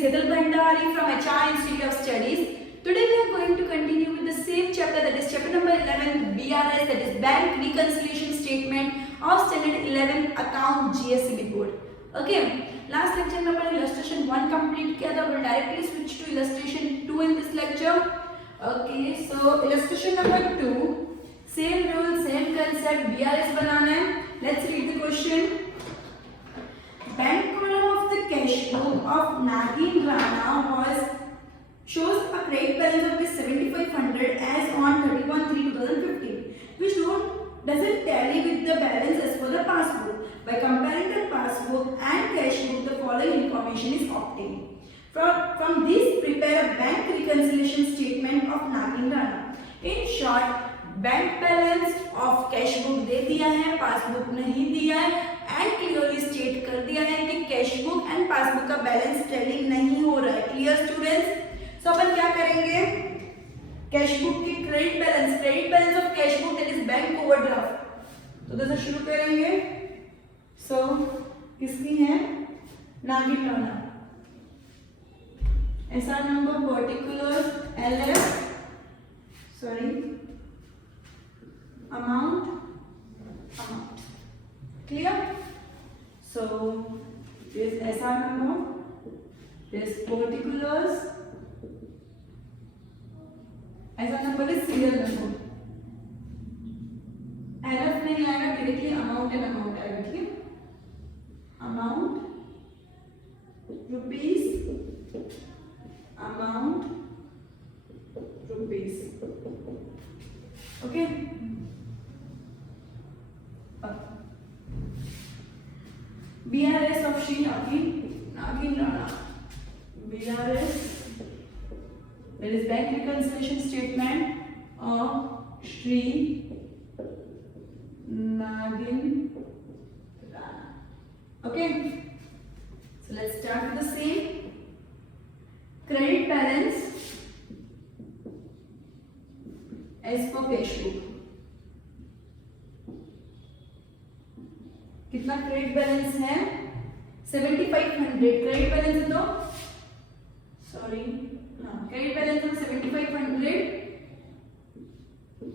Sedal Bhandari from HR Institute of Studies. Today we are going to continue with the same chapter, that is chapter number 11 BRS, that is Bank Reconciliation Statement of Standard 11 Account GSEB Board. Okay, last lecture में अपन illustration 1 complete किया था, we'll directly switch to illustration 2 in this lecture. Okay, so illustration number 2, same rule, same concept, BRS बनाना है. Let's read the question. Bank column of the cash book of Nagin Rana shows a credit balance of 7,500 as on 31/3/2015, which doesn't tally with the balance as per the passbook. By comparing the passbook and cash book, the following information is obtained. From this, prepare a bank reconciliation statement of Nagin Rana. In short, bank balance of cash book दे दिया है, passbook नहीं दिया है, and clearly state कर दिया है कि कैश बुक एंड पासबुक का बैलेंस टैली नहीं हो रहा है. Clear students? सो अपन क्या करेंगे, कैश बुक की credit balance of cash book that is bank overdraft, तो दोस्तों शुरू करेंगे. सो किसकी है? नागिन Rana. SR number particular LF amount. Clear? So this SR number, this particulars, SR number is serial number. LF नहीं आएगा, directly amount and amount आएगा. ठीक है? Amount rupees, amount rupees. Okay. BRS of Shri Nagin Rana. BRS, that is bank reconciliation statement of Shri Nagin Rana. Okay, so let's start with the same. Credit balance as per cash book. कितना credit balance है? 7,500. Credit balance है तो credit balance है 7,500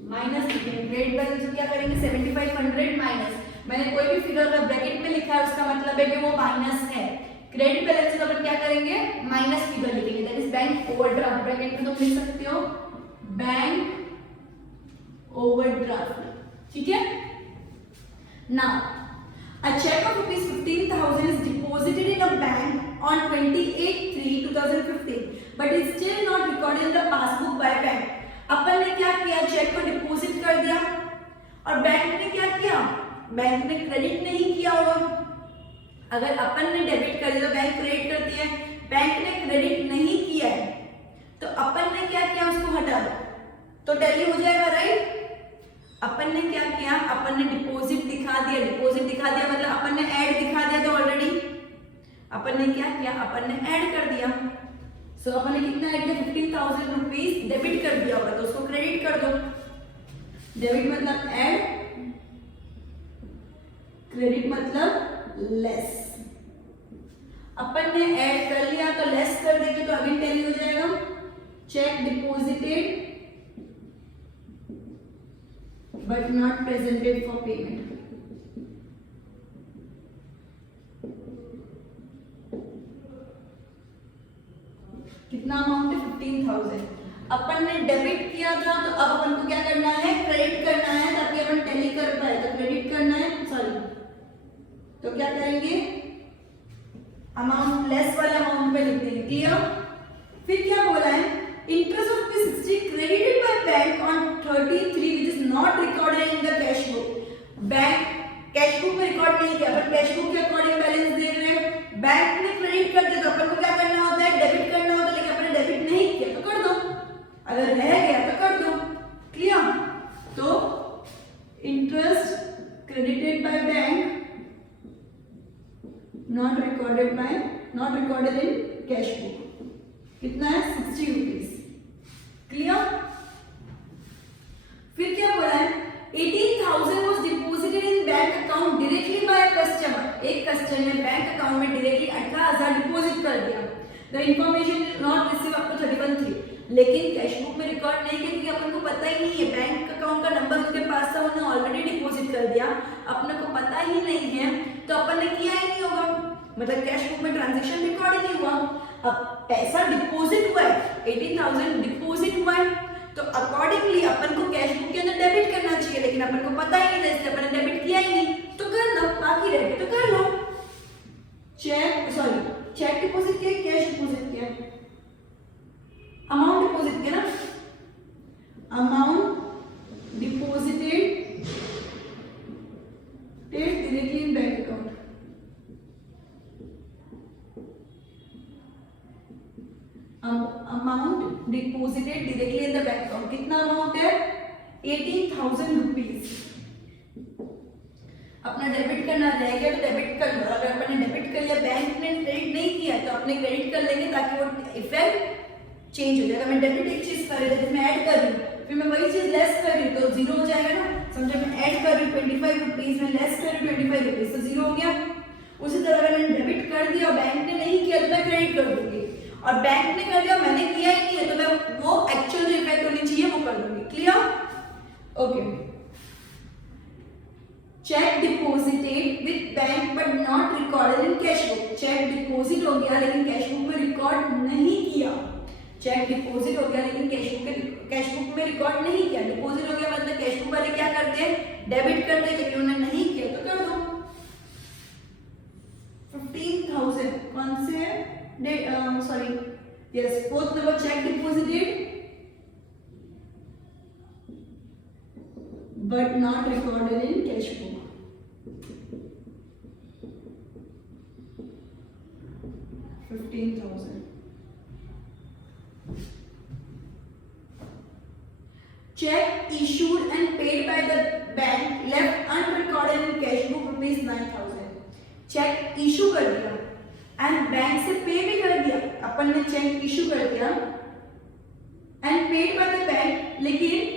minus credit balance क्या करेंगे? 7,500 minus, मैंने कोई भी फिगर अगर ब्रैकेट में लिखा है उसका मतलब है कि वो माइनस है. क्रेडिट बैलेंस तो अपन क्या करेंगे? माइनस फिगर लिखेंगे, that is bank overdraft. Bracket में तो लिख सकते हो बैंक ओवरड्राफ्ट. ठीक है ना? A check of rupees 15,000 is deposited in a bank on 28/3/2015, but is still not recorded in the passbook by bank. अपन ने क्या किया? चेक को डिपॉजिट कर दिया और बैंक ने क्या किया? बैंक ने क्रेडिट नहीं किया होगा. अगर अपन ने डेबिट कर दिया तो बैंक क्रेडिट करती है, बैंक ने क्रेडिट नहीं किया है तो अपन ने क्या किया? उसको हटा दो तो टैली हो जाएगा, राइट? अपन ने क्या किया? अपन ने डिपॉजिट दिखा दिया मतलब अपन ने ऐड दिखा दिया. तो ऑलरेडी अपन ने क्या किया? अपन ने ऐड कर दिया. सो अपन ने कितना ऐड किया? 15,000 रुपीज डेबिट कर दिया होगा तो उसको क्रेडिट कर दो. डेबिट मतलब ऐड, क्रेडिट मतलब लेस. अपन ने ऐड कर लिया तो लेस कर देंगे तो अगेन टैली हो जाएगा. Check deposited but not presented for payment. कितना अमाउंट है? 15,000. अपन ने डेबिट किया था तो अब अपन को क्या करना है? क्रेडिट करना है ताकि अपन टैली कर पाए. तो क्रेडिट करना है, तो क्या करेंगे? अमाउंट लेस वाले अमाउंट पे लिख देंगे. क्लियर? फिर क्या बोला है? Interest of rupees 60 credited by bank on 33 which is not recorded in the cash book. Bank cash book में रिकॉर्ड नहीं किया, पर कैश बुक के अकॉर्डिंग बैलेंस दे रहे हैं. बैंक ने क्रेडिट कर दिया तो अपन को क्या करना होता है? डेबिट करना होता है, लेकिन अपन ने डेबिट नहीं किया तो कर दो, अगर रह गया तो कर दो. क्लियर? तो interest credited by bank not recorded in cash book. कितना है? 60 रुपीज. क्लियर? फिर क्या बोला है? 18,000 was deposited in bank account directly by a customer. एक कस्टमर ने बैंक अकाउंट में डायरेक्टली 18,000 डिपॉजिट कर दिया. The information is not receive up to 31/3, लेकिन कैश बुक में रिकॉर्ड नहीं किया क्योंकि अपन को पता ही नहीं है, बैंक अकाउंट का नंबर उसके पास था, उन्होंने ऑलरेडी डिपॉजिट कर दिया, अपने को पता ही नहीं है तो अपन ने किया ही नहीं होगा, मतलब कैश बुक में ट्रांजैक्शन रिकॉर्ड ही नहीं हुआ। अब पैसा डिपॉजिट हुआ है, 18,000 डिपॉजिट हुआ है, तो अकॉर्डिंगली अपन को कैश बुक के अंदर डेबिट करना चाहिए, लेकिन अपन को पता ही नहीं था इसलिए अपन ने डेबिट किया ही नहीं, तो करना, बाकी रह गए तो कर लो। चेक डिपॉजिट किया, कैश डिपॉजिट किया, अमाउंट डिपॉजिट किया ना, amount deposited directly in bank account, amount deposited directly in the bank account, कितना अमाउंट है 18,000 रुपीज। अपना डेबिट करना रह गया तो डेबिट कर लो, अगर अपने डेबिट कर लिया, बैंक ने क्रेडिट नहीं किया तो अपने क्रेडिट कर लेंगे ताकि वो इफेक्ट चेंज हो जाएगा। मैं डेबिट एक चीज कर रही थी, मैं ऐड कर रही हूँ, फिर मैं वही चीज लेस कर रही हूँ तो जीरो हो जाएगा ना, समझो मैं ऐड कर रही हूँ 25 रुपीज, मैं लेस कर रही हूँ 25 रुपीज, तो जीरो हो गया। उसी तरह अगर मैंने डेबिट कर दिया और बैंक ने नहीं किया तो मैं क्रेडिट कर दूंगी, और बैंक ने कर दिया मैंने किया ही नहीं है तो मैं वो एक्चुअल जो इफेक्ट होनी चाहिए वो कर दूंगी। Clear? Okay. Cheque deposited with bank but not recorded in cash book, cheque deposit हो गया लेकिन कैश बुक में रिकॉर्ड नहीं किया, चेक डिपॉजिट हो गया लेकिन कैश बुक में रिकॉर्ड नहीं किया, डिपॉजिट हो गया मतलब कैश बुक वाले क्या करते हैं, डेबिट करते हैं, लेकिन उन्होंने नहीं किया तो कर दो। 15,000 कौन से है, sorry yes, fourth number, check deposited but not recorded in cash book, 15,000. Check issued and paid by the bank left unrecorded in cash book rupees 9,000. Cheque issue कर दिया एंड बैंक से पे भी कर दिया, अपन ने चेक इशू कर दिया and paid by the bank, लेकिन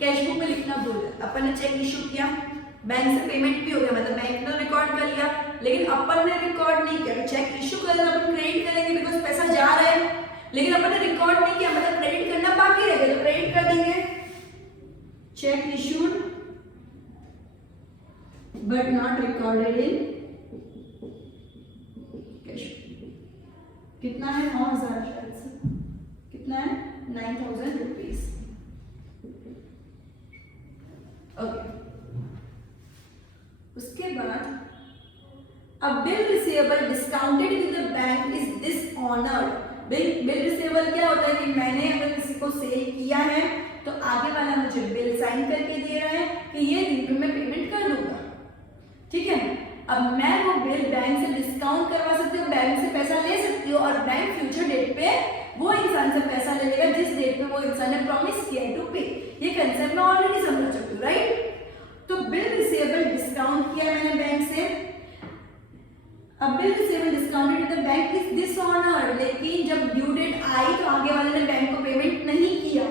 कैश बुक में लिखना भूल गए। अपन ने चेक इशू किया, बैंक से पेमेंट भी हो गया, मतलब बैंक ने रिकॉर्ड कर लिया, लेकिन अपन ने रिकॉर्ड नहीं किया। चेक इशू कर दिया, अपन क्रेडिट करेंगे बिकॉज पैसा जा रहा है, लेकिन अपन ने रिकॉर्ड नहीं किया, मतलब क्रेडिट करना बाकी रह गया तो क्रेडिट कर देंगे। Check issued but not recorded in cash, कितना है 9,000 शायद से, कितना है 9,000 रुपीज। ओके, उसके बाद अब bill receivable discounted with the bank is dishonoured. Bill receivable क्या होता है कि मैंने अगर किसी को सेल किया है तो आगे वाला मुझे बिल साइन करके दे रहा है कि ये दिन में मैं पेमेंट कर दूंगा, ठीक है। अब मैं वो बिल बैंक से डिस्काउंट करवा सकती हूँ, बैंक से पैसा ले सकती हूँ, और बैंक फ्यूचर डेट पे वो इंसान से पैसा ले लेगा जिस डेट पे वो इंसान ने प्रॉमिस किया है टू पे। ये कंसेप्ट मैं ऑलरेडी समझ चुकी हूँ, राइट। तो बिल रिसीवेबल डिस्काउंट किया मैंने बैंक से, अब bill receivable discounted with the bank is dishonoured, लेकिन जब ड्यू डेट आई तो आगे वाले ने बैंक को पेमेंट नहीं किया,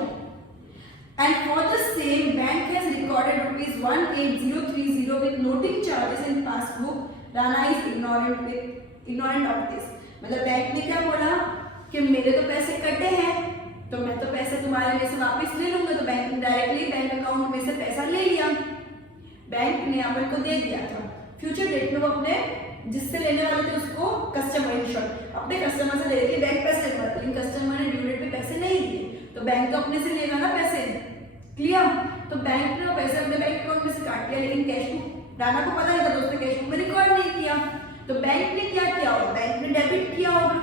and for the same bank has recorded ₹18030 with noting charges in passbook, Rana is ignorant of this. मतलब बैंक ने क्या बोला कि मेरे तो पैसे कटे हैं तो मैं तो पैसे तुम्हारे में से वापस ले लूंगा, तो बैंक ने डायरेक्टली बैंक अकाउंट में से पैसा ले लिया, बैंक ने अपन को दे दिया था। फ्यूचर डेट में वो अपने जिससे लेने वाले थे उसको कस्टमर, इन शॉर्ट अपने कस्टमर से ले रही थी बैंक पैसे लेने वाला, लेकिन कस्टमर ने ड्यू डेट पे पैसे नहीं दिए तो बैंक तो अपने से लेगा ना पैसे। क्लियर? तो बैंक ने वो पैसे अपने बैंक अकाउंट में से काट लिया, लेकिन कैश बुक राणा को पता नहीं था तो उसने कैश बुक में रिकॉर्ड नहीं किया, तो बैंक ने क्या किया होगा, बैंक ने डेबिट किया होगा।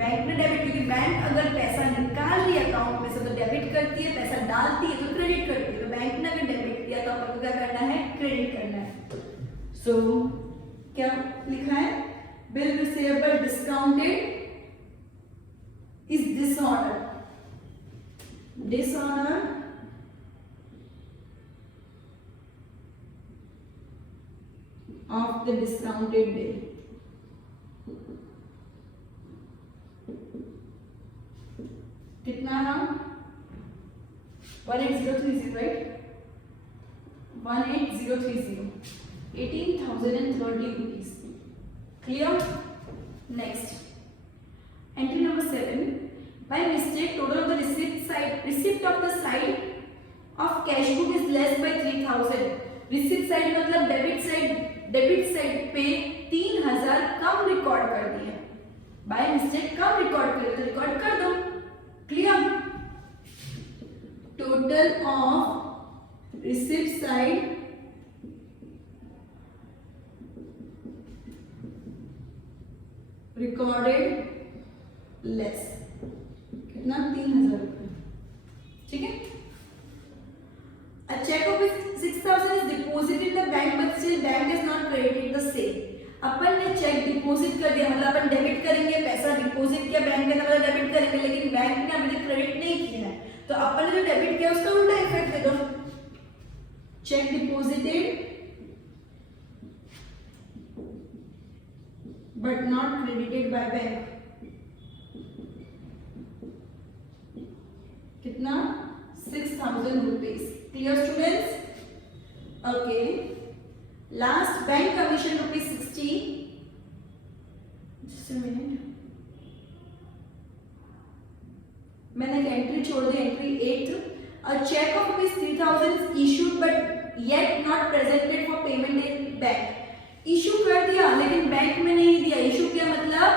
बैंक ने डेबिट, क्योंकि बैंक अगर पैसा निकाल रही है अकाउंट में से तो डेबिट करती है, पैसा डालती है तो क्रेडिट करती है, तो बैंक ने अगर डेबिट किया तो आपको क्या करना है, क्रेडिट करना है। सो क्या लिखा है, bill receivable discounted is dishonoured, dishonoured of the discounted bill. कितना नाम 18030, right? 18030, 18,030 rupees. Clear? Next, number 7, by mistake total of the receipt of the side of cash book is less by 3000. Receipt side मतलब debit side पे 3000 कम record कर दिए, by mistake come record कर तो record कर दो। Clear? Total of receipt side recorded less, कितना? 3000 रुपए। ठीक है। A check of 6000 is deposited in the bank but still bank has not credited the same. अपन ने चेक डिपॉजिट कर दिया, मतलब अपन डेबिट करेंगे, पैसा डिपॉजिट किया बैंक के अंदर डेबिट करेंगे, लेकिन बैंक ने अभी तक क्रेडिट नहीं किया है, तो अपन ने जो डेबिट किया उसका उल्टा इफेक्ट दे दो। Check deposited but not credited by bank, कितना? 6000 rupees. Clear students? Okay. Last bank commission rupees 60. Just a minute. मैंने एक एंट्री छोड़ दी, entry 8. A check of rupees 3000 is issued but yet not presented for payment in bank. Issue कर दिया लेकिन bank में नहीं दिया। इशू किया मतलब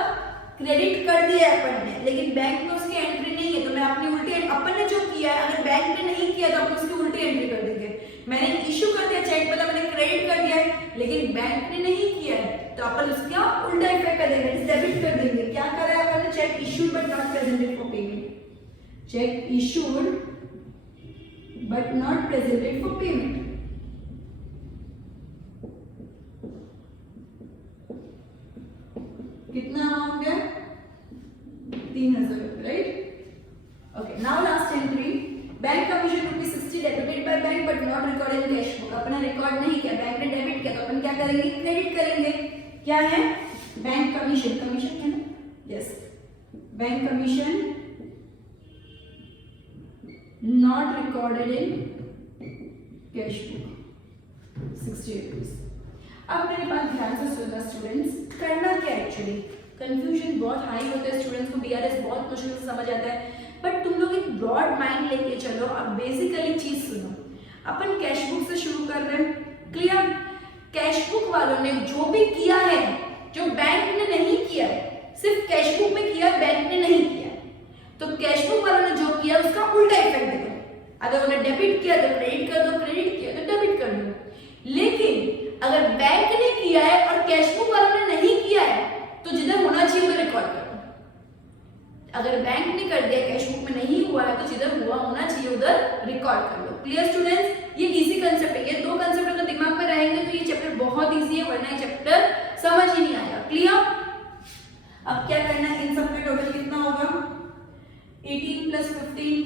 क्रेडिट कर दिया अपन ने, लेकिन बैंक में उसकी एंट्री नहीं है, तो मैं अपनी उल्टी अपन ने जो किया है अगर बैंक ने नहीं किया तो अपन उसकी उल्टी एंट्री कर देंगे। मैंने इशू कर दिया चेक, मतलब मैंने क्रेडिट कर दिया है, लेकिन बैंक ने नहीं किया है, तो अपन उसका उल्टा इफेक्ट कर देंगे, डेबिट कर देंगे। क्या करा है अपन ने? Check issued but not presented for payment. Check issued but not presented for payment. कितना अमाउंट है? 3000 रुपए, right? Okay, now last entry, bank commission rupees 60 debited by bank but not recorded in cash book. अपना record नहीं किया, bank ने debit किया, तो अपन क्या करेंगे? क्रेडिट करेंगे। क्या है? बैंक कमीशन, कमीशन है ना? Yes, bank commission not recorded in cash book 60 rupees. अब मेरे पास ध्यान से सुनना स्टूडेंट्स, करना क्या एक्चुअली? कंफ्यूजन बहुत हाई होता है स्टूडेंट्स को, बीआरएस बहुत मुश्किल से समझ आता है, बट तुम लोग एक ब्रॉड माइंड लेके चलो। अब बेसिकली चीज सुनो, अपन कैश बुक से शुरू कर रहे हैं। क्लियर? कैश बुक वालों ने जो भी किया है, जो बैंक ने नहीं किया है, सिर्फ कैश बुक में किया, बैंक ने नहीं किया, तो कैश बुक वालों ने जो किया उसका उल्टा इफेक्ट दे दो। अगर उन्हें डेबिट किया तो क्रेडिट कर दो, क्रेडिट किया तो डेबिट कर दो। लेकिन अगर बैंक ने किया है और कैश बुक वालों ने नहीं किया है, तो जिधर होना चाहिए उधर रिकॉर्ड कर दो। अगर बैंक ने कर दिया, कैश बुक में नहीं हुआ है, तो जिधर हुआ होना चाहिए उधर रिकॉर्ड कर लो। Clear students? ये इजी कंसेप्ट है, ये दो कंसेप्ट अगर दिमाग में रहेंगे तो ये चैप्टर बहुत इजी है, वरना ये चैप्टर समझ ही नहीं आएगा। क्लियर? अब क्या करना है? इन सब का टोटल कितना होगा? 18 plus 15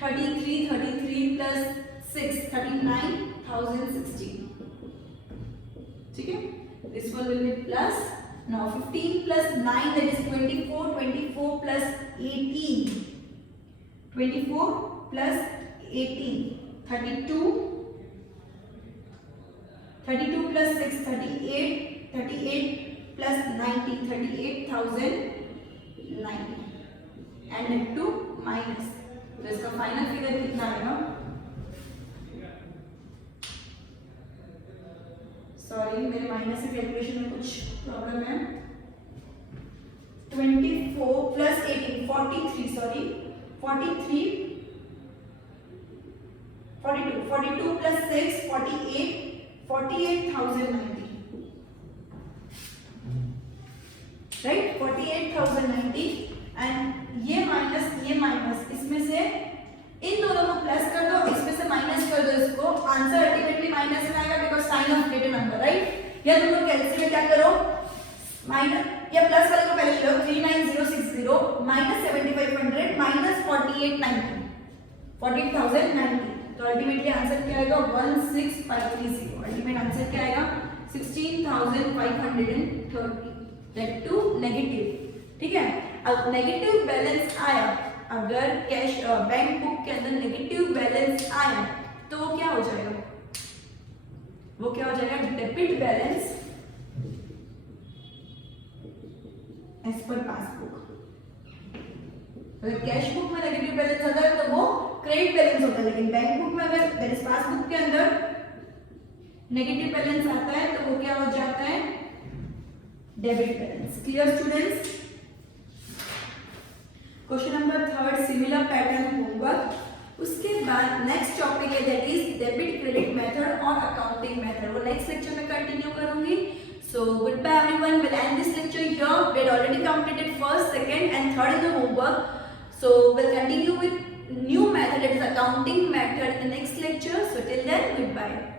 33, 33 plus 6 39,016। ठीक है? This one will be plus. Now 15 plus 9, that is 24. 24 plus 18. 24 plus 18. 32. 32 plus 6, 38. 38 plus 90, 38,090. And into minus. तो इसका फाइनल फिगर कितना आएगा? सॉरी, मेरे माइनस से कैलकुलेशन में कुछ प्रॉब्लम है। 24 plus 18 43, sorry 43 42 42 plus 6 48 48,090, right? 48,090। And ये माइनस इसमें से इन दोनों को प्लस कर दो, इसमें से माइनस कर दो इसको, आंसर अल्टीमेटली माइनस में आएगा because sign of greater number, right? या तुम लोग कैलकुलेट क्या करो, माइनस या प्लस वाले को पहले लो, 39060 माइनस 7500 माइनस 48,090, तो अल्टीमेटली आंसर क्या आएगा? 16530। अल्टीमेट आंसर क्या आएगा? 16,530, दैट टू नेगेटिव। ठीक है? अब नेगेटिव बैलेंस आया, अगर कैश बैंक बुक के अंदर नेगेटिव बैलेंस आया तो वो क्या हो जाएगा? वो क्या हो जाएगा? Debit balance as per passbook. अगर कैश बुक में नेगेटिव बैलेंस आता है तो वो क्रेडिट बैलेंस होता है, लेकिन बैंक बुक में अगर दैट इज पासबुक के अंदर नेगेटिव बैलेंस आता है तो वो क्या हो जाता है, debit balance. Clear students? Question number 3 similar pattern homework. उसके बाद नेक्स्ट टॉपिक है that is debit credit method और अकाउंटिंग मेथड, वो नेक्स्ट लेक्चर में कंटिन्यू करूंगी। So goodbye everyone, we'll end this lecture here. We had already completed first, second and third in the homework. So we'll continue with new method, that is accounting method in the next lecture. So till then, goodbye.